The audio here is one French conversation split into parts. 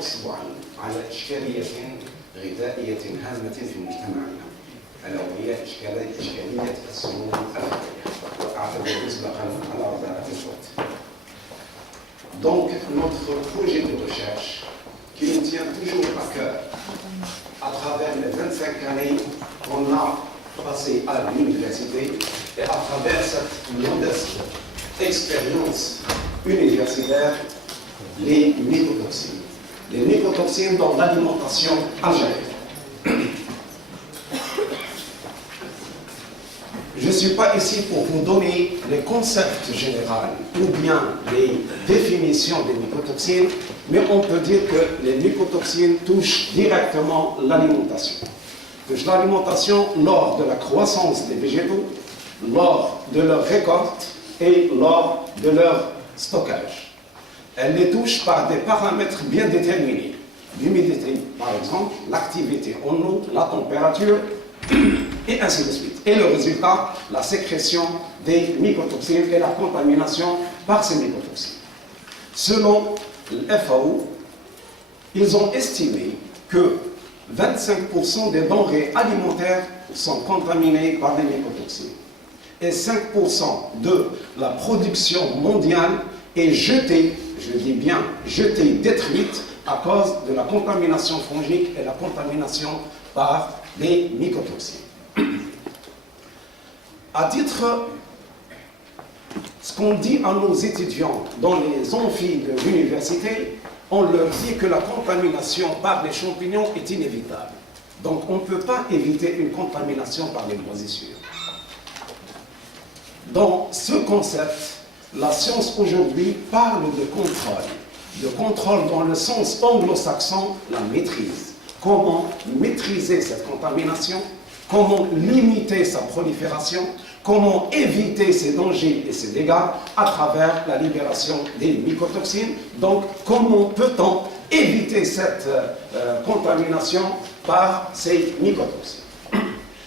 أصبعا على إشكالية غذائية هامة في مجتمعنا، ألا وهي إشكالية السموم الغذائية، وأعتبر مسبقا على وزارة الصوت. Donc, notre projet de recherche, qui nous tient toujours à cœur, à travers les 25 années qu'on a passées à l'université et à travers cette modeste expérience universitaire, les mycotoxines. Les mycotoxines dans l'alimentation algérienne. Je ne suis pas ici pour vous donner les concepts généraux ou bien les définitions des mycotoxines, mais on peut dire que les mycotoxines touchent directement l'alimentation. Touchent l'alimentation lors de la croissance des végétaux, lors de leur récolte et lors de leur stockage. Elles les touchent par des paramètres bien déterminés. L'humidité, par exemple, l'activité en eau, la température, et ainsi de suite. Et le résultat, la sécrétion des mycotoxines et la contamination par ces mycotoxines. Selon le FAO, ils ont estimé que 25% des denrées alimentaires sont contaminées par des mycotoxines. Et 5% de la production mondiale est jetée, je dis bien jetée, détruite à cause de la contamination fongique et la contamination par des mycotoxines. À titre, ce qu'on dit à nos étudiants dans les amphis de l'université, on leur dit que la contamination par les champignons est inévitable. Donc on ne peut pas éviter une contamination par les moisissures. Dans ce concept, la science aujourd'hui parle de contrôle. De contrôle dans le sens anglo-saxon, la maîtrise. Comment maîtriser cette contamination, comment limiter sa prolifération, comment éviter ces dangers et ces dégâts à travers la libération des mycotoxines. Donc, comment peut-on éviter cette contamination par ces mycotoxines?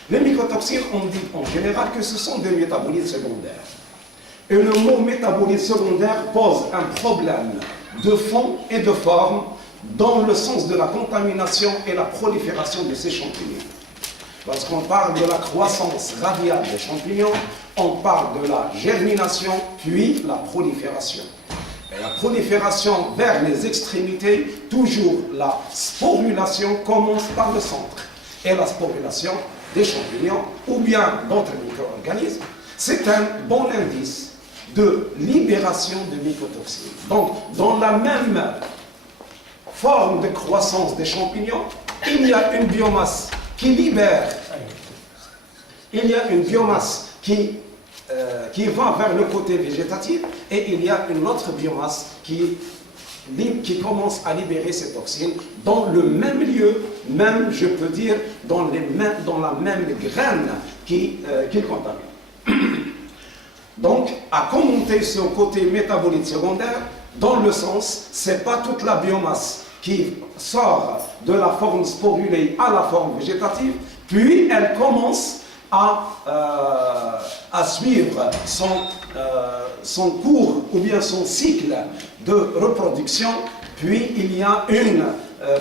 Les mycotoxines, on dit en général que ce sont des métabolites secondaires. Et le mot métabolite secondaire pose un problème de fond et de forme dans le sens de la contamination et la prolifération de ces champignons. Lorsqu'on parle de la croissance radiale des champignons, on parle de la germination, puis la prolifération. Et la prolifération vers les extrémités, toujours la sporulation commence par le centre. Et la sporulation des champignons, ou bien d'autres micro-organismes, c'est un bon indice de libération de mycotoxines. Donc, dans la même forme de croissance des champignons, il y a une biomasse qui libère, il y a une biomasse qui va vers le côté végétatif et il y a une autre biomasse qui commence à libérer ces toxines dans le même lieu, même, je peux dire, dans la même graine qui contamine. Donc, à commenter ce côté métabolite secondaire, dans le sens, ce n'est pas toute la biomasse qui sort de la forme sporulée à la forme végétative, puis elle commence à suivre son cours ou bien son cycle de reproduction, puis il y a une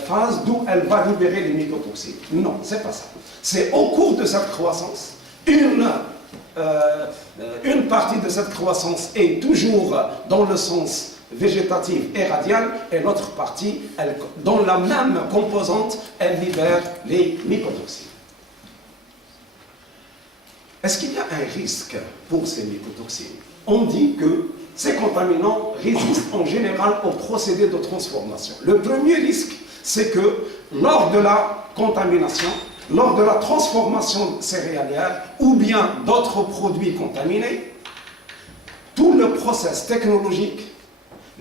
phase d'où elle va libérer les mycotoxines. Non, c'est pas ça. C'est au cours de cette croissance, une partie de cette croissance est toujours dans le sens végétatif et radial, et l'autre partie, dans la même composante, elle libère les mycotoxines. Est-ce qu'il y a un risque pour ces mycotoxines? On dit que ces contaminants résistent en général au procédé de transformation. Le premier risque, c'est que lors de la contamination, lors de la transformation céréalière ou bien d'autres produits contaminés, tout le process technologique,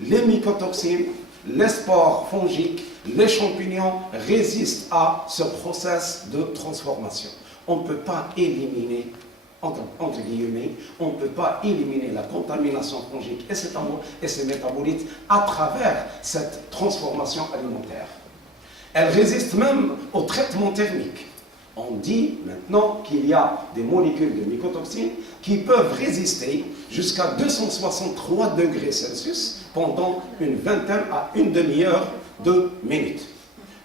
les mycotoxines, les spores fongiques, les champignons résistent à ce process de transformation. On ne peut pas éliminer, entre guillemets, on ne peut pas éliminer la contamination fongique et ces métabolites à travers cette transformation alimentaire. Elle résiste même au traitement thermique. On dit maintenant qu'il y a des molécules de mycotoxines qui peuvent résister jusqu'à 263 degrés Celsius pendant une vingtaine à une demi-heure, de minutes.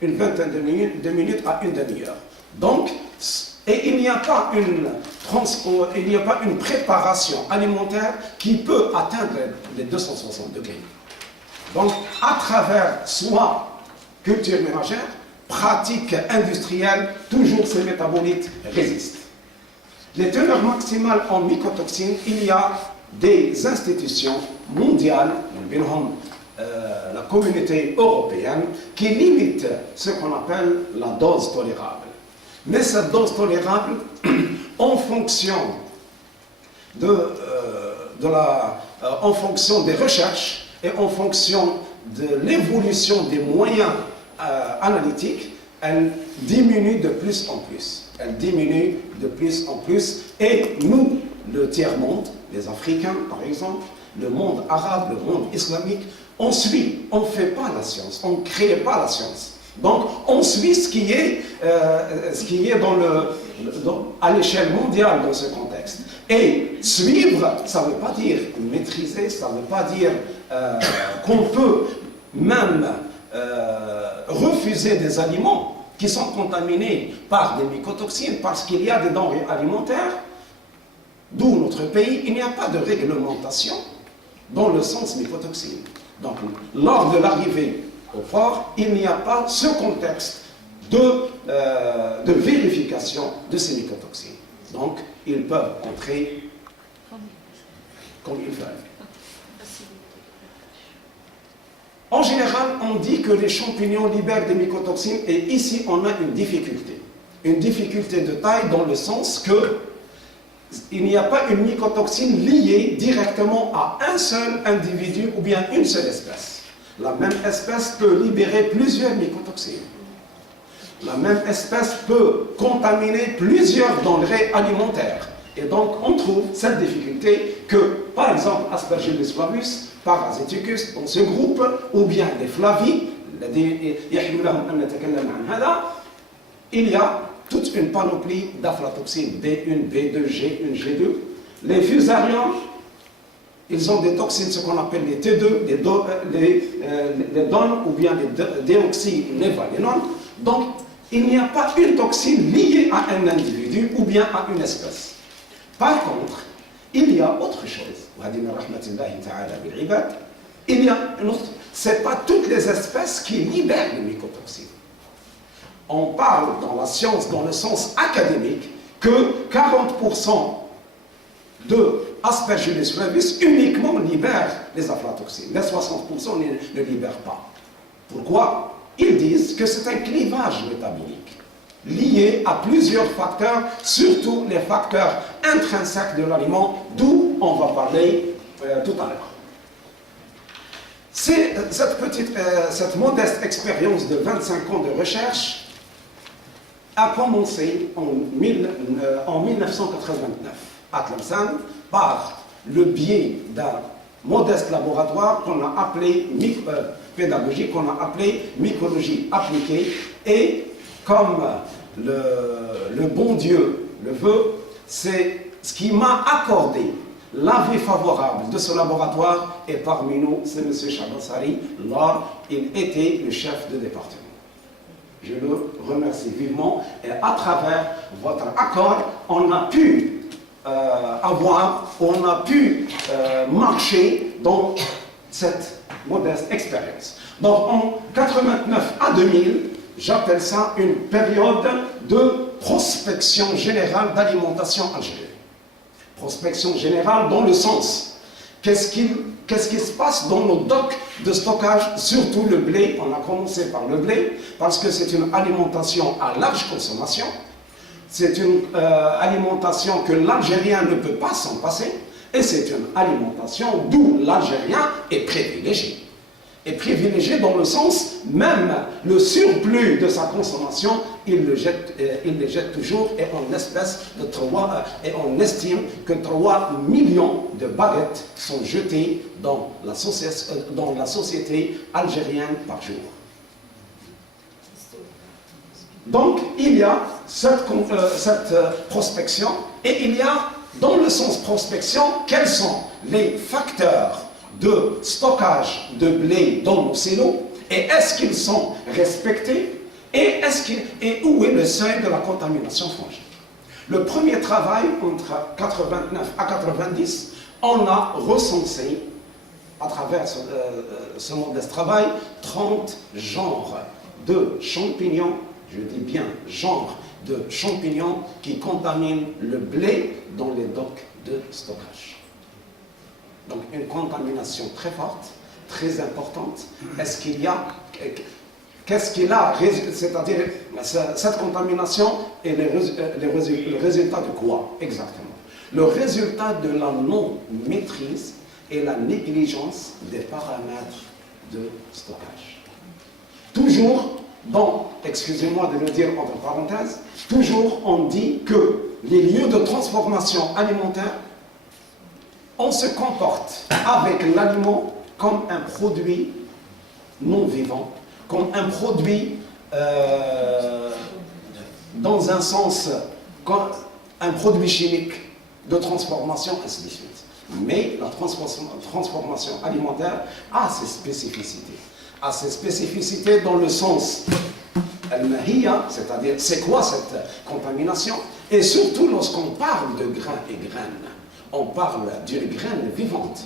Une vingtaine de minutes à une demi-heure. Donc, et il n'y a pas une préparation alimentaire qui peut atteindre les 260 degrés. Donc, à travers soit culture ménagère, pratique industrielle, toujours ces métabolites résistent. Les teneurs maximales en mycotoxines, il y a des institutions mondiales, la communauté européenne, qui limitent ce qu'on appelle la dose tolérable. Mais cette dose tolérable, en fonction en fonction des recherches et en fonction de l'évolution des moyens analytiques, elle diminue de plus en plus. Elle diminue de plus en plus. Et nous, le tiers-monde, les Africains par exemple, le monde arabe, le monde islamique, on suit, on ne fait pas la science, on ne crée pas la science. Donc, on suit ce qui est à l'échelle mondiale dans ce contexte. Et suivre, ça ne veut pas dire maîtriser, ça ne veut pas dire qu'on peut même refuser des aliments qui sont contaminés par des mycotoxines parce qu'il y a des denrées alimentaires, d'où notre pays, il n'y a pas de réglementation dans le sens mycotoxine. Donc, lors de l'arrivée au port, il n'y a pas ce contexte de vérification de ces mycotoxines. Donc, ils peuvent entrer comme ils veulent. En général, on dit que les champignons libèrent des mycotoxines et ici, on a une difficulté. Une difficulté de taille dans le sens que il n'y a pas une mycotoxine liée directement à un seul individu ou bien une seule espèce. La même espèce peut libérer plusieurs mycotoxines. La même espèce peut contaminer plusieurs denrées alimentaires. Et donc, on trouve cette difficulté que, par exemple, Aspergillus flavus, Parasiticus, dans ce groupe, ou bien les flavis, il y a toute une panoplie d'aflatoxines, B1, B2, G1, G2. Les fusariums, ils ont des toxines, ce qu'on appelle les T2, les DON ou bien les déoxynévalénones. Donc, il n'y a pas une toxine liée à un individu ou bien à une espèce. Par contre, il y a autre chose. Il y a une autre. Ce n'est pas toutes les espèces qui libèrent les mycotoxines. On parle dans la science, dans le sens académique, que 40% de Aspergillus flavus uniquement libèrent les aflatoxines. Les 60% ne libèrent pas. Pourquoi? Ils disent que c'est un clivage métabolique lié à plusieurs facteurs, surtout les facteurs intrinsèques de l'aliment, d'où on va parler tout à l'heure. Cette modeste expérience de 25 ans de recherche a commencé en 1989 à Tlemcen par le biais d'un modeste laboratoire qu'on a appelé pédagogique, qu'on a appelé mycologie appliquée. Et comme le bon Dieu le veut, c'est ce qui m'a accordé l'avis favorable de ce laboratoire, et parmi nous, c'est M. Chabassari. Lors, il était le chef de département. Je le remercie vivement, et à travers votre accord, on a pu marcher dans cette modeste expérience. Donc en 89 à 2000, j'appelle ça une période de prospection générale d'alimentation algérienne. Prospection générale dans le sens, qu'est-ce qui se passe dans nos docks de stockage, surtout le blé. On a commencé par le blé, parce que c'est une alimentation à large consommation. C'est une alimentation que l'Algérien ne peut pas s'en passer. Et c'est une alimentation d'où l'Algérien est privilégié. Est privilégié dans le sens, même le surplus de sa consommation, il le jette toujours, et on estime que 3 millions de baguettes sont jetées dans la société algérienne par jour. Donc, il y a cette prospection, et il y a, dans le sens prospection, quels sont les facteurs de stockage de blé dans nos silos Et est-ce qu'ils sont respectés? Et où est le seuil de la contamination fongique? Le premier travail, entre 89 à 90, on a recensé, à travers ce modeste travail, 30 genres de champignons, je dis bien genre de champignons qui contaminent le blé dans les docks de stockage. Donc une contamination très forte, très importante. Est-ce qu'il y a... Qu'est-ce qu'il a? C'est-à-dire, cette contamination est le résultat de quoi exactement? Le résultat de la non-maîtrise et la négligence des paramètres de stockage. Toujours, excusez-moi de le dire entre parenthèses, toujours on dit que les lieux de transformation alimentaire, on se comporte avec l'aliment comme un produit non vivant, comme un produit dans un sens, comme un produit chimique de transformation, ainsi de suite. Mais la transformation alimentaire a ses spécificités. A ses spécificités dans le sens al-mahiyya, c'est-à-dire c'est quoi cette contamination? Et surtout lorsqu'on parle de grains et graines, on parle d'une graine vivante.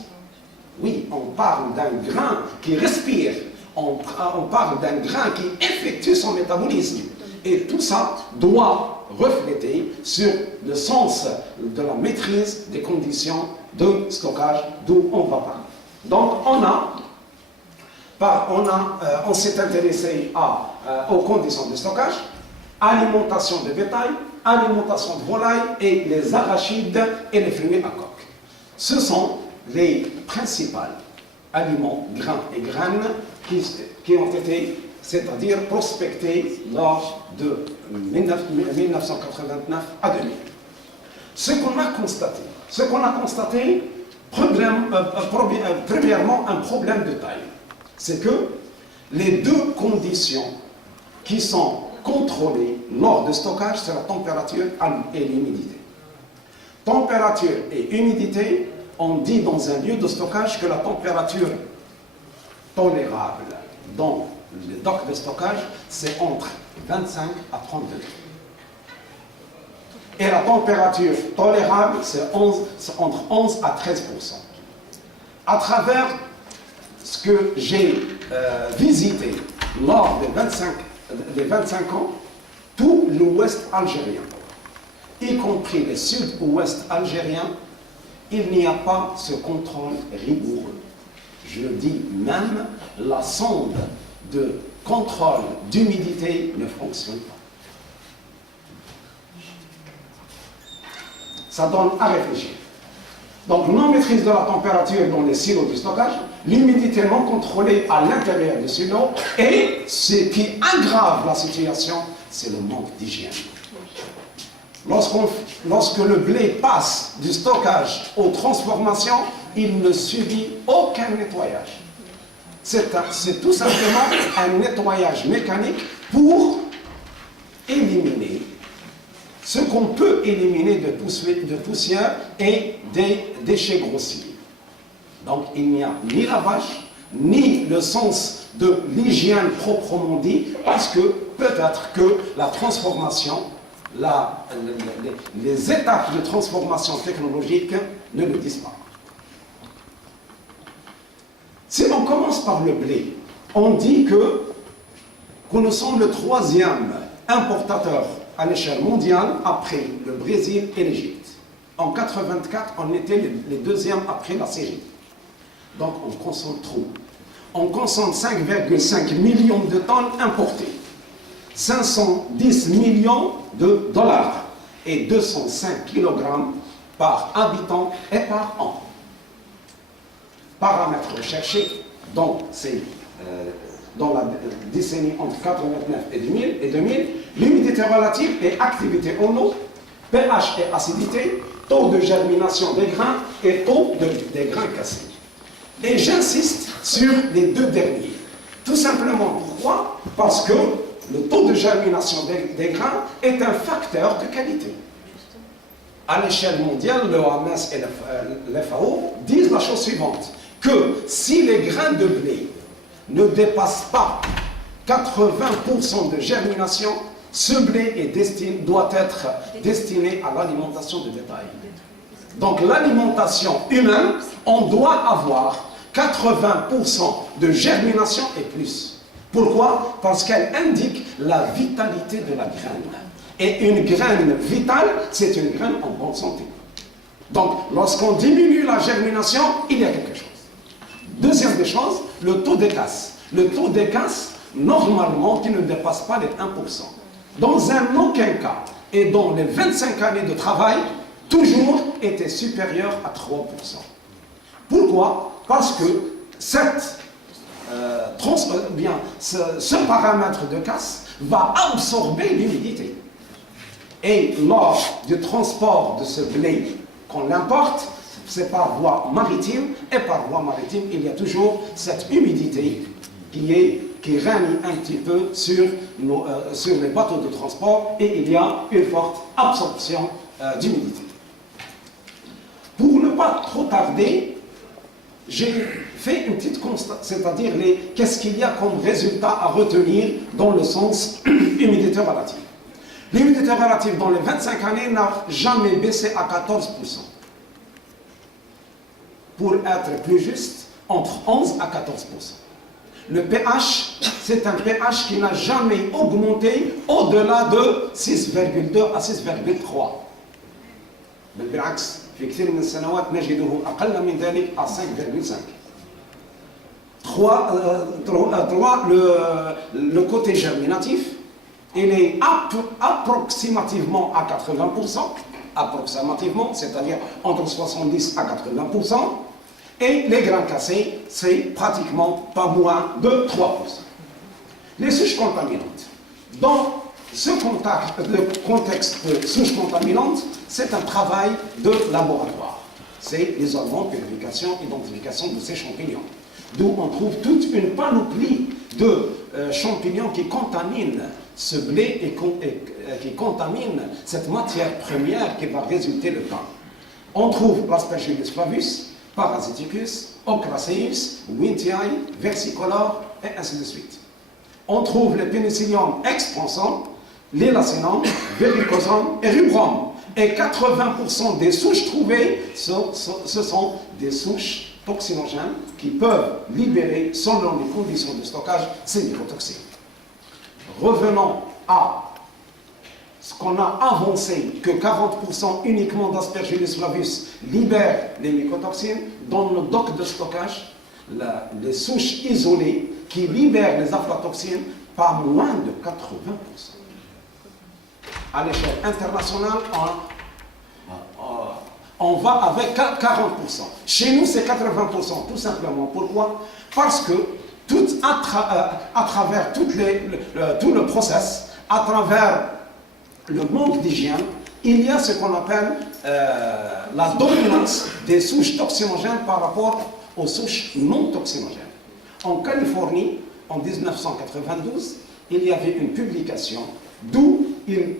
Oui, on parle d'un grain qui respire. On parle d'un grain qui effectue son métabolisme. Et tout ça doit refléter sur le sens de la maîtrise des conditions de stockage d'où on va parler. Donc on s'est intéressé aux conditions de stockage, alimentation de bétail, alimentation de volaille et les arachides et les fruits à coque. Ce sont les principaux aliments, grains et graines qui ont été, c'est-à-dire prospectés lors de 1989 à 2000. Ce qu'on a constaté, premièrement, un problème de taille. C'est que les deux conditions qui sont contrôlées lors du stockage, c'est la température et l'humidité. Température et humidité, on dit dans un lieu de stockage que la température tolérable dans les docks de stockage, c'est entre 25 à 30 degrés. Et la température tolérable, c'est entre 11 à 13%. À travers ce que j'ai visité lors des 25 ans, tout l'ouest algérien, y compris le sud-ouest algérien, il n'y a pas ce contrôle rigoureux. Je dis même, la sonde de contrôle d'humidité ne fonctionne pas. Ça donne à réfléchir. Donc, non-maîtrise de la température dans les silos de stockage, l'humidité non contrôlée à l'intérieur des silos, et ce qui aggrave la situation, c'est le manque d'hygiène. Lorsque le blé passe du stockage aux transformations, il ne subit aucun nettoyage. C'est tout simplement un nettoyage mécanique pour éliminer ce qu'on peut éliminer de poussière et des déchets grossiers. Donc il n'y a ni lavage, ni le sens de l'hygiène proprement dit, parce que peut-être que la transformation, les étapes de transformation technologique ne le disent pas. Si on commence par le blé, on dit que nous sommes le troisième importateur à l'échelle mondiale après le Brésil et l'Égypte. En 1984, on était les deuxièmes après la Syrie. Donc on consomme trop. On consomme 5,5 millions de tonnes importées, 510 millions de dollars et 205 kg par habitant et par an. Paramètres recherchés, donc c'est dans la décennie entre 1989 et 2000, l'humidité relative et activité en eau, pH et acidité, taux de germination des grains et taux des grains cassés. Et j'insiste sur les deux derniers. Tout simplement, pourquoi? Parce que le taux de germination des grains est un facteur de qualité. À l'échelle mondiale, l'OMS et l'FAO disent la chose suivante, que si les grains de blé ne dépasse pas 80% de germination, ce blé doit être destiné à l'alimentation de bétail. Donc l'alimentation humaine, on doit avoir 80% de germination et plus. Pourquoi? Parce qu'elle indique la vitalité de la graine. Et une graine vitale, c'est une graine en bonne santé. Donc, lorsqu'on diminue la germination, il y a quelque chose. Deuxième des choses, le taux d'écasse. Le taux d'écasse, normalement, qui ne dépasse pas les 1%. Dans aucun cas, et dans les 25 années de travail, toujours était supérieur à 3%. Pourquoi? Parce que ce paramètre de casse va absorber l'humidité. Et lors du transport de ce blé qu'on l'importe, c'est par voie maritime, et par voie maritime, il y a toujours cette humidité qui règne un petit peu sur les bateaux de transport, et il y a une forte absorption d'humidité. Pour ne pas trop tarder, j'ai fait une petite constat, c'est-à-dire qu'est-ce qu'il y a comme résultat à retenir dans le sens humidité relative. L'humidité relative dans les 25 années n'a jamais baissé à 14%. Pour être plus juste, entre 11 à 14%. Le pH, c'est un pH qui n'a jamais augmenté au-delà de 6,2 à 6,3. بالعكس في كثير من السنوات نجده أقل من ذلك à 5,5. Le côté germinatif, il est approximativement à 80%, approximativement, c'est-à-dire entre 70 à 80%, et les grains cassés, c'est pratiquement pas moins de 3%. Les souches contaminantes. Dans le contexte de souches contaminantes, c'est un travail de laboratoire. C'est l'isolement, purification, identification de ces champignons. D'où on trouve toute une panoplie de champignons qui contaminent ce blé et qui contaminent cette matière première qui va résulter le pain. On trouve l'Aspergillus flavus, Parasiticus, Ocraceus, Wintii, versicolor et ainsi de suite. On trouve les Penicillium expansum, les Lacinum, Verrucosum et Rubrum. Et 80% des souches trouvées, ce sont des souches toxinogènes qui peuvent libérer, selon les conditions de stockage, ces mycotoxines. Revenons à ce qu'on a avancé, que 40% uniquement d'Aspergillus flavus libèrent les mycotoxines. Dans le doc de stockage, les souches isolées qui libèrent les aflatoxines, pas moins de 80%. À l'échelle internationale, on va avec 40%. Chez nous, c'est 80%, tout simplement. Pourquoi? Parce que à travers tout le process, à travers le manque d'hygiène, il y a ce qu'on appelle la dominance des souches toxinogènes par rapport aux souches non toxinogènes. En Californie, en 1992, il y avait une publication d'où il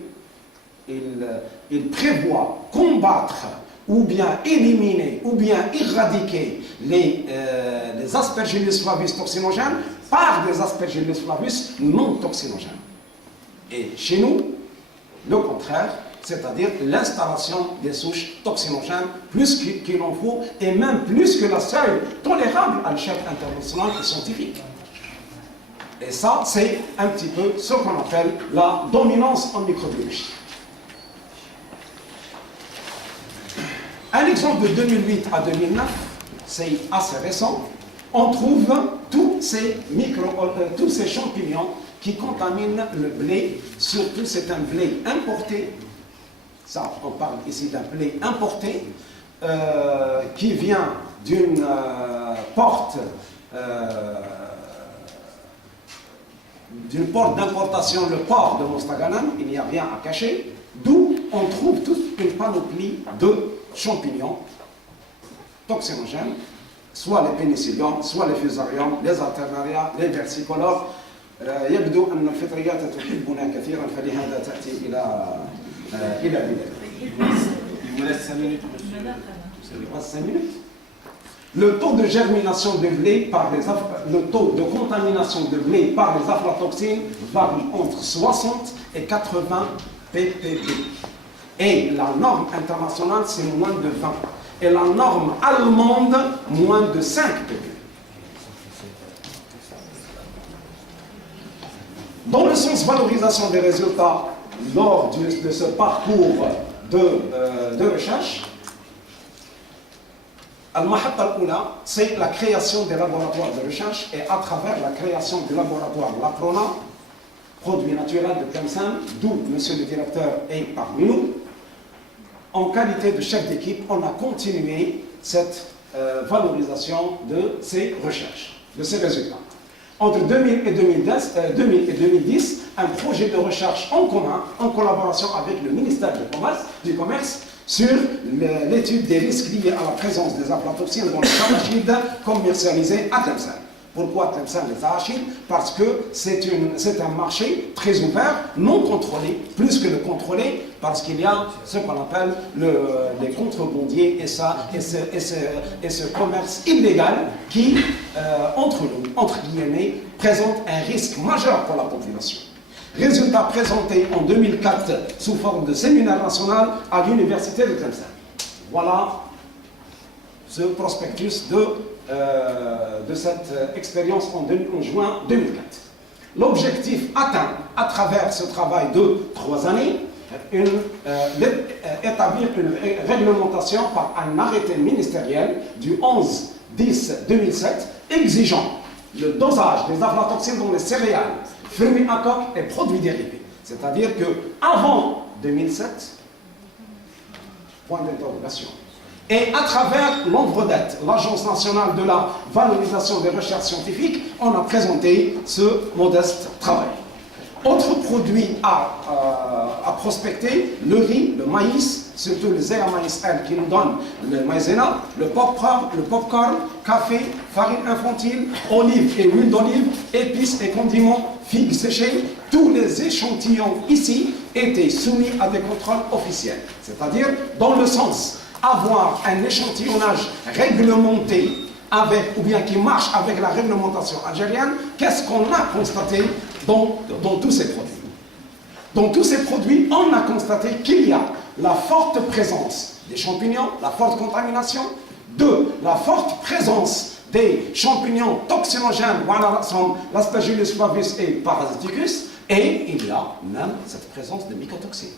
prévoit combattre ou bien éliminer ou bien éradiquer les Aspergillus flavus toxinogènes par des Aspergillus flavus non toxinogènes. Et chez nous, le contraire, c'est-à-dire l'installation des souches toxinogènes plus qu'il en faut, et même plus que la seule tolérable à l'échelle internationale et scientifique. Et ça, c'est un petit peu ce qu'on appelle la dominance en microbiologie. Un exemple de 2008 à 2009, c'est assez récent, on trouve tous ces champignons qui contaminent le blé, surtout c'est un blé importé, ça on parle ici d'un blé importé, qui vient d'une porte d'importation, le port de Mostaganem, il n'y a rien à cacher, d'où on trouve toute une panoplie de champignons toxinogènes, soit les pénicilliums, soit les fusariums, les alternaria, les versicolores. يبدو أن الفطريات تحبنا كثيرا فلهذا تأتي إلى بلاد. Il vous reste 5 minutes, monsieur. Il vous reste 5 minutes. Le taux de germination de blé le taux de contamination de blé par les aflatoxines varie entre 60 et 80 ppb. Et la norme internationale, c'est moins de 20. Et la norme allemande, moins de 5 ppb. Dans le sens valorisation des résultats lors de ce parcours de recherche, Al-Mahatta al-Oula, c'est la création des laboratoires de recherche et à travers la création du laboratoire Laprona, produit naturel de Tlemcen, d'où monsieur le directeur est parmi nous, en qualité de chef d'équipe, on a continué cette valorisation de ces recherches, de ces résultats. Entre 2000 et 2010, un projet de recherche en commun, en collaboration avec le ministère du Commerce, sur l'étude des risques liés à la présence des aflatoxines dans les arachides commercialisés à Tlemcen. Pourquoi Tlemcen les arachides? Parce que c'est un marché très ouvert, non contrôlé, plus que le contrôlé, parce qu'il y a ce qu'on appelle les contrebandiers et ce commerce illégal qui, entre guillemets, présente un risque majeur pour la population. Résultat présenté en 2004 sous forme de séminaire national à l'université de Tlemcen. Voilà ce prospectus de cette expérience en juin 2004. L'objectif atteint à travers ce travail de 3 années, établir une réglementation par un arrêté ministériel du 11-10-2007 exigeant le dosage des aflatoxines dans les céréales, fruits à coque et produits dérivés. C'est-à-dire qu'avant 2007, point d'interrogation. Et à travers l'ONVREDET, l'Agence nationale de la valorisation des recherches scientifiques, on a présenté ce modeste travail. Autres produits à prospecter, le riz, le maïs, surtout le Zea Maïs L qui nous donne le maïzena, le popcorn, café, farine infantile, olives et huile d'olive, épices et condiments, figues séchées. Tous les échantillons ici étaient soumis à des contrôles officiels. C'est-à-dire dans le sens avoir un échantillonnage réglementé ou bien qui marche avec la réglementation algérienne. Qu'est-ce qu'on a constaté dans tous ces produits? Dans tous ces produits, on a constaté qu'il y a la forte présence des champignons, la forte contamination, la forte présence des champignons toxinogènes, l'Aspergillus flavus et Parasiticus, et il y a même cette présence de mycotoxines.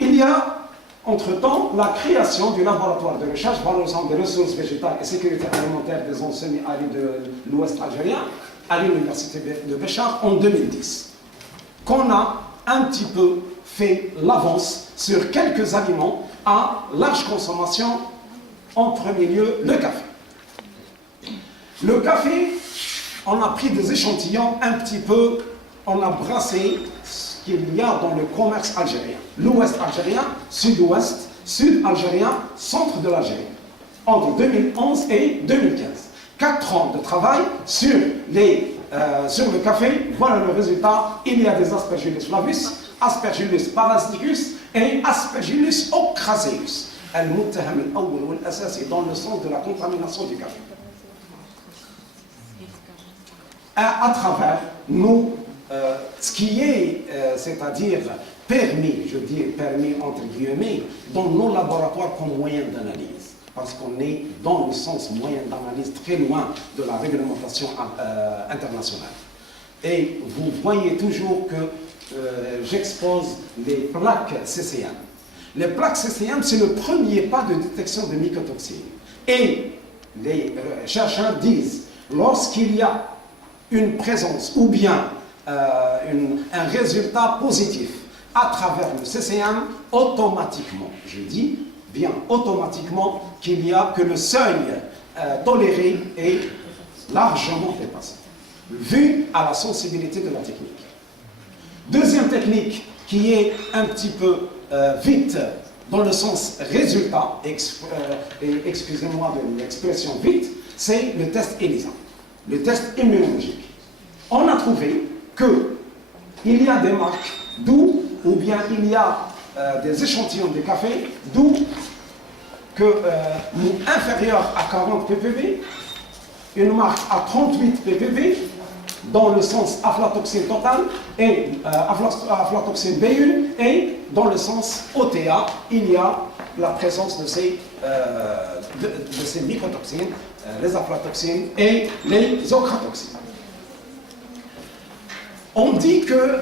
Il y a, entre-temps, la création du laboratoire de recherche valorisant des ressources végétales et sécurité alimentaire des zones semi-arides de l'Ouest algérien à l'université de Béchar en 2010. Qu'on a un petit peu fait l'avance sur quelques aliments à large consommation, en premier lieu le café. Le café, on a pris des échantillons un petit peu, on a brassé ce qu'il y a dans le commerce algérien. L'Ouest algérien, Sud-Ouest, Sud algérien, centre de l'Algérie, entre 2011 et 2015. 4 ans de travail sur le café, voilà le résultat. Il y a des Aspergillus flavus, Aspergillus parasiticus et Aspergillus ocraseus. Al-Muttaham al-Awwal wal-Asasi dans le sens de la contamination du café. À travers nous, ce qui est, c'est-à-dire permis, je dis permis entre guillemets, dans nos laboratoires comme moyen d'analyse. Parce qu'on est dans le sens moyen d'analyse très loin de la réglementation internationale. Et vous voyez toujours que j'expose les plaques CCM. Les plaques CCM, c'est le premier pas de détection de mycotoxines. Et les chercheurs disent, lorsqu'il y a une présence ou bien un résultat positif à travers le CCM, automatiquement, je dis bien automatiquement, que le seuil toléré est largement dépassé, vu à la sensibilité de la technique. Deuxième technique qui est un petit peu vite dans le sens résultat, excusez-moi de l'expression vite, c'est le test ELISA, le test immunologique. On a trouvé qu'il y a des marques d'où, ou bien il y a des échantillons de café, d'où inférieure à 40 ppb, une marque à 38 ppb, dans le sens aflatoxine totale et aflatoxine B1, et dans le sens OTA, il y a la présence de ces mycotoxines, les aflatoxines et les ochratoxines. On dit que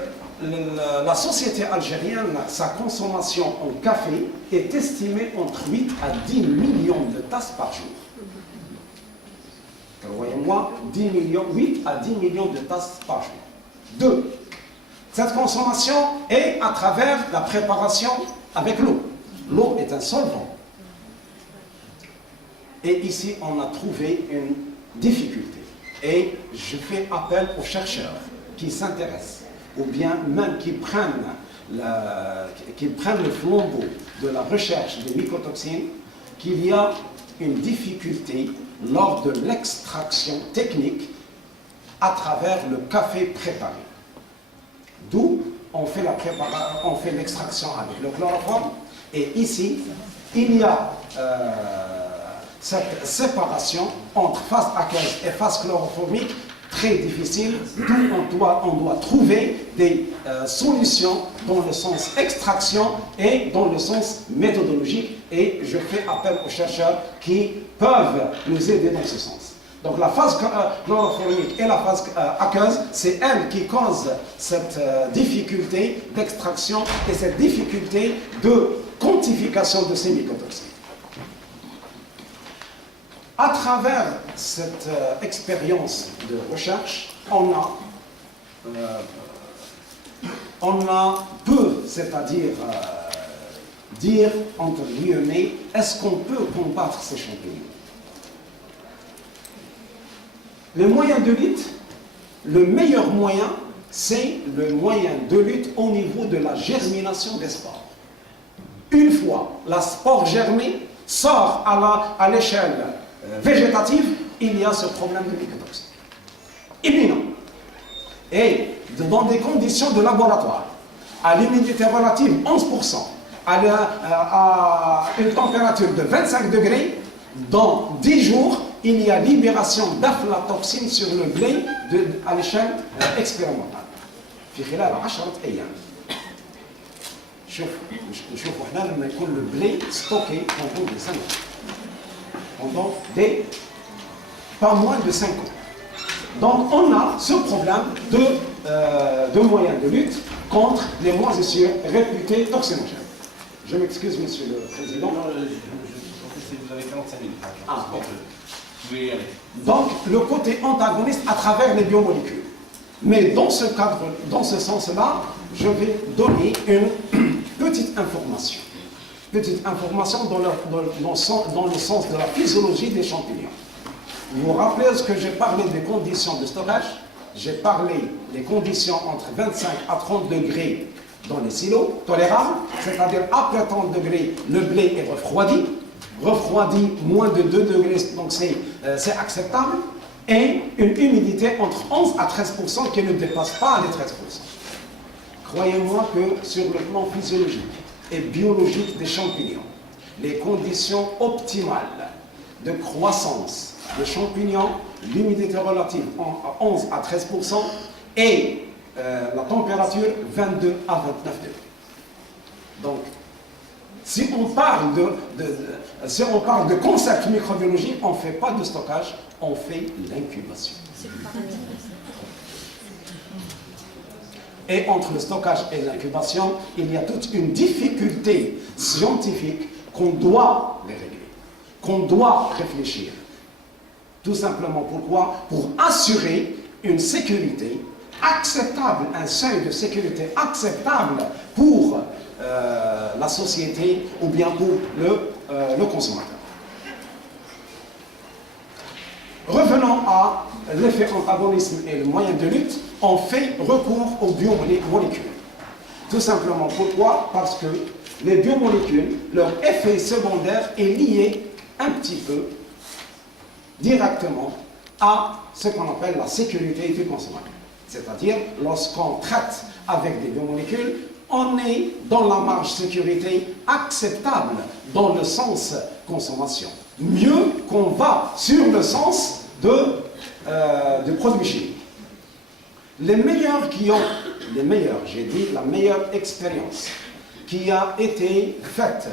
la société algérienne, sa consommation en café est estimée entre 8 à 10 millions de tasses par jour. Voyez-moi, 8 à 10 millions de tasses par jour. 2. Cette consommation est à travers la préparation avec l'eau. L'eau est un solvant. Et ici, on a trouvé une difficulté. Et je fais appel aux chercheurs qui s'intéressent, ou bien même qui prennent le flambeau de la recherche des mycotoxines, qu'il y a une difficulté lors de l'extraction technique à travers le café préparé. D'où on fait l'extraction avec le chloroforme, et ici, il y a cette séparation entre phase aqueuse et phase chloroformique très difficile, d'où on doit trouver des solutions dans le sens extraction et dans le sens méthodologique, et je fais appel aux chercheurs qui peuvent nous aider dans ce sens. Donc la phase chloroformique et la phase aqueuse, c'est elles qui causent cette difficulté d'extraction et cette difficulté de quantification de ces mycotoxines. À travers cette expérience de recherche, on peut, c'est-à-dire dire, entre guillemets, est-ce qu'on peut combattre ces champignons? Le moyen de lutte, le meilleur moyen, c'est le moyen de lutte au niveau de la germination des spores. Une fois la spore germée sort à l'échelle végétative, il y a ce problème de mycotoxine imminent. Et dans des conditions de laboratoire, à l'humidité relative 11%, à une température de 25 degrés, dans 10 jours, il y a libération d'aflatoxine sur le blé à l'échelle expérimentale. في خلال 10 أيام. نشوفوا احنا لما يكون البلي ستوكي pendant des années. Pendant pas moins de 5 ans. Donc on a ce problème de moyens de lutte contre les moisissures réputées toxinogènes. Je m'excuse, Monsieur le Président. Non, vous avez 45 minutes. Ah, bon. Vous pouvez y aller. Donc le côté antagoniste à travers les biomolécules. Mais dans ce cadre, dans ce sens-là, je vais donner une petite information. Petite information dans le sens de la physiologie des champignons. Vous vous rappelez ce que j'ai parlé des conditions de stockage? J'ai parlé des conditions entre 25 à 30 degrés dans les silos tolérables, c'est-à-dire après 30 degrés, le blé est refroidi. Refroidi moins de 2 degrés, donc c'est acceptable. Et une humidité entre 11 à 13% qui ne dépasse pas les 13%. Croyez-moi que sur le plan physiologique et biologique des champignons, les conditions optimales de croissance des champignons, l'humidité relative à 11 à 13% et la température 22 à 29 degrés. Donc, si on parle de concept microbiologique, on ne fait pas de stockage, on fait l'incubation. Et entre le stockage et l'incubation, il y a toute une difficulté scientifique qu'on doit régler, qu'on doit réfléchir. Tout simplement pourquoi? Pour assurer une sécurité acceptable, un seuil de sécurité acceptable pour la société ou bien pour le consommateur. Revenons à l'effet antagonisme et le moyen de lutte, on fait recours aux biomolécules. Tout simplement pourquoi? Parce que les biomolécules, leur effet secondaire est lié un petit peu directement à ce qu'on appelle la sécurité du consommateur. C'est-à-dire, lorsqu'on traite avec des biomolécules, on est dans la marge sécurité acceptable dans le sens consommation. Mieux qu'on va sur le sens de produits chimiques. Les meilleurs, j'ai dit, la meilleure expérience qui a été faite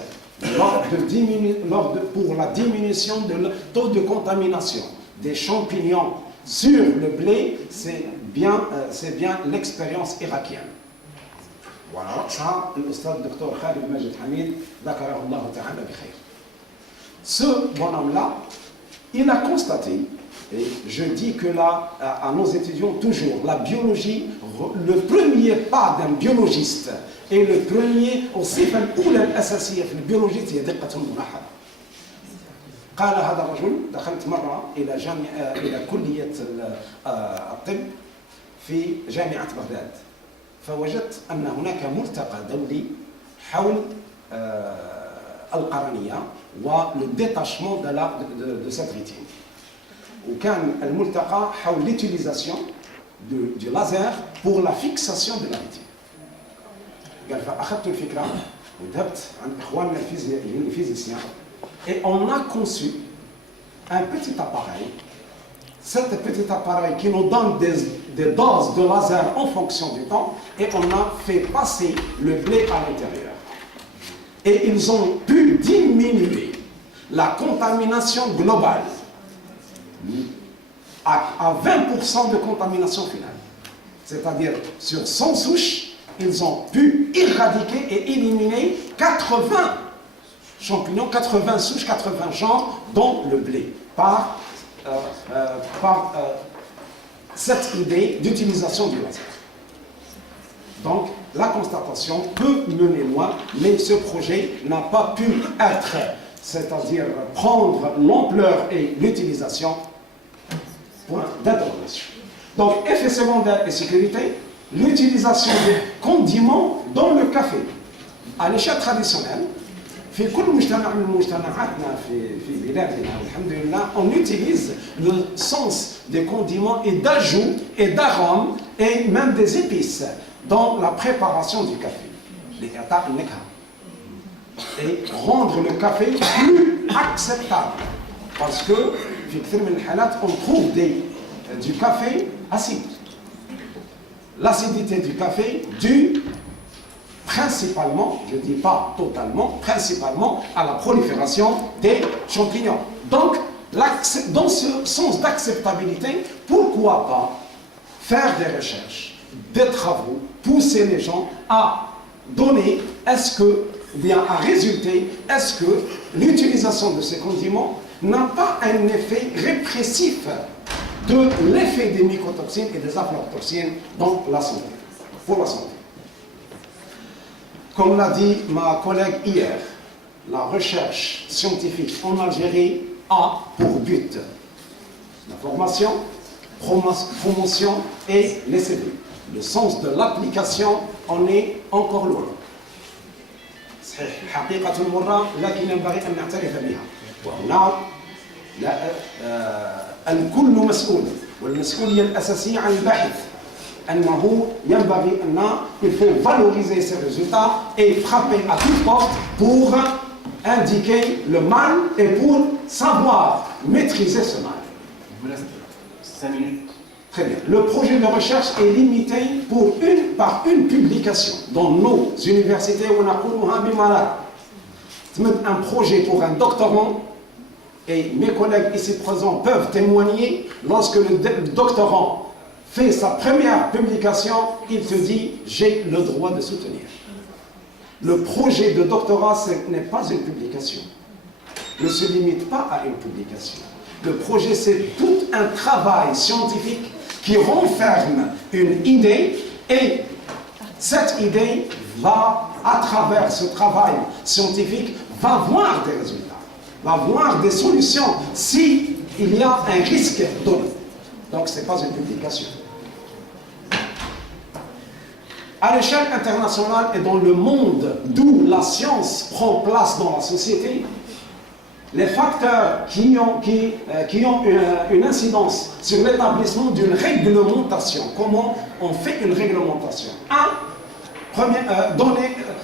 pour la diminution de taux de contamination des champignons sur le blé, c'est bien l'expérience irakienne. Voilà, ça, l'Ustad Dr Khalid Majid Hamid, Dakarahullah Ta'ala Bikhair. Ce bonhomme-là, il a constaté, et je dis que là, à nos étudiants, toujours, la biologie, le premier pas d'un biologiste et le premier الصفة الأولى الأساسية في البيولوجيا هي دقة الملاحظة. قال هذا الرجل دخلت مرة إلى كلية الطب في جامعة بغداد، فوجدت أن هناك ملتقى دولي حول القرنية والديتاشمون de cette rétine. وكان الملتقى حول l'utilisation du laser pour la fixation de la rétine. قال فأخذت الفكرة وذهبت عند إخواننا الفيزيائيين et on a conçu un petit appareil. Cet petit appareil qui nous donne des doses de laser en fonction du temps, et on a fait passer le blé à l'intérieur. Et ils ont pu diminuer la contamination globale à 20% de contamination finale. C'est-à-dire, sur 100 souches, ils ont pu éradiquer et éliminer 80 champignons, 80 souches, 80 genres, dont le blé, par cette idée d'utilisation du laser. Donc, la constatation peut mener loin, mais ce projet n'a pas pu être, c'est-à-dire prendre l'ampleur et l'utilisation, point d'interrogation. Donc, effet secondaire et sécurité, l'utilisation des condiments dans le café. À l'échelle traditionnelle, في كل مجتمع من مجتمعاتنا في بلادنا الحمد لله, on utilise le sens des condiments et d'ajouts et d'arômes et même des épices dans la préparation du café. Et rendre le café plus acceptable. Parce que on trouve du café acide. L'acidité du café due principalement, je ne dis pas totalement, principalement à la prolifération des champignons. Donc, dans ce sens d'acceptabilité, pourquoi pas faire des recherches, des travaux, pousser les gens à donner, à résulter, est-ce que l'utilisation de ces condiments n'a pas un effet répressif de l'effet des mycotoxines et des aflatoxines dans la santé, pour la santé. Comme l'a dit ma collègue hier, la recherche scientifique en Algérie a pour but la formation, promotion et l'essai. Le sens de l'application en est encore loin. صحيح حقيقة مرة لكن ينبغي أن نعترف بها. وهنا الكل مسؤول والمسؤولية الأساسية عن الباحث. أنه ينبغي أن il faut valoriser ces résultats et frapper à toute porte pour indiquer le mal et pour savoir maîtriser ce mal. Je vous laisse 5 minutes. Très bien. Le projet de recherche est limité par une publication dans nos universités. Un projet pour un doctorant, et mes collègues ici présents peuvent témoigner, lorsque le doctorant fait sa première publication, il te dit « j'ai le droit de soutenir ». Le projet de doctorat, ce n'est pas une publication. Ne se limite pas à une publication. Le projet, c'est tout un travail scientifique qui renferme une idée, et cette idée va, à travers ce travail scientifique, va voir des résultats, va voir des solutions s'il y a un risque donné. Donc ce n'est pas une publication. À l'échelle internationale et dans le monde d'où la science prend place dans la société, les facteurs qui ont une incidence sur l'établissement d'une réglementation. Comment on fait une réglementation?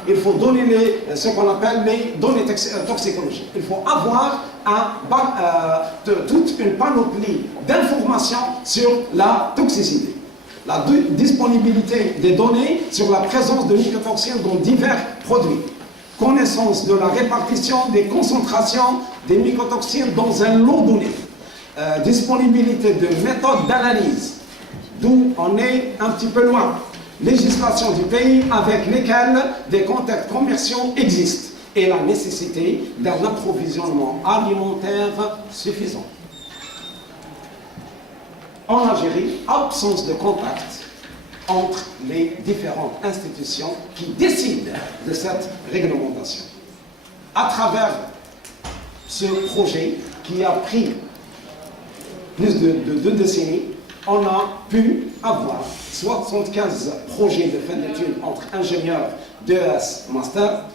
il faut donner ce qu'on appelle les données toxicologiques. Il faut avoir toute une panoplie d'informations sur la toxicité. La disponibilité des données sur la présence de mycotoxines dans divers produits. Connaissance de la répartition des concentrations des mycotoxines dans un lot donné. Disponibilité de méthodes d'analyse, d'où on est un petit peu loin. Législation du pays avec lesquelles des contacts commerciaux existent et la nécessité d'un approvisionnement alimentaire suffisant. En Algérie, absence de contact entre les différentes institutions qui décident de cette réglementation. À travers ce projet qui a pris plus de 2 décennies, on a pu avoir 75 projets de fin d'études entre ingénieurs d'ES Master,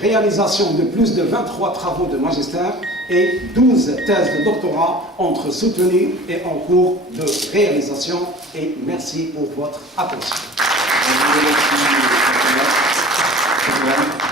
réalisation de plus de 23 travaux de magistère et 12 thèses de doctorat entre soutenues et en cours de réalisation. Et merci pour votre attention. Merci.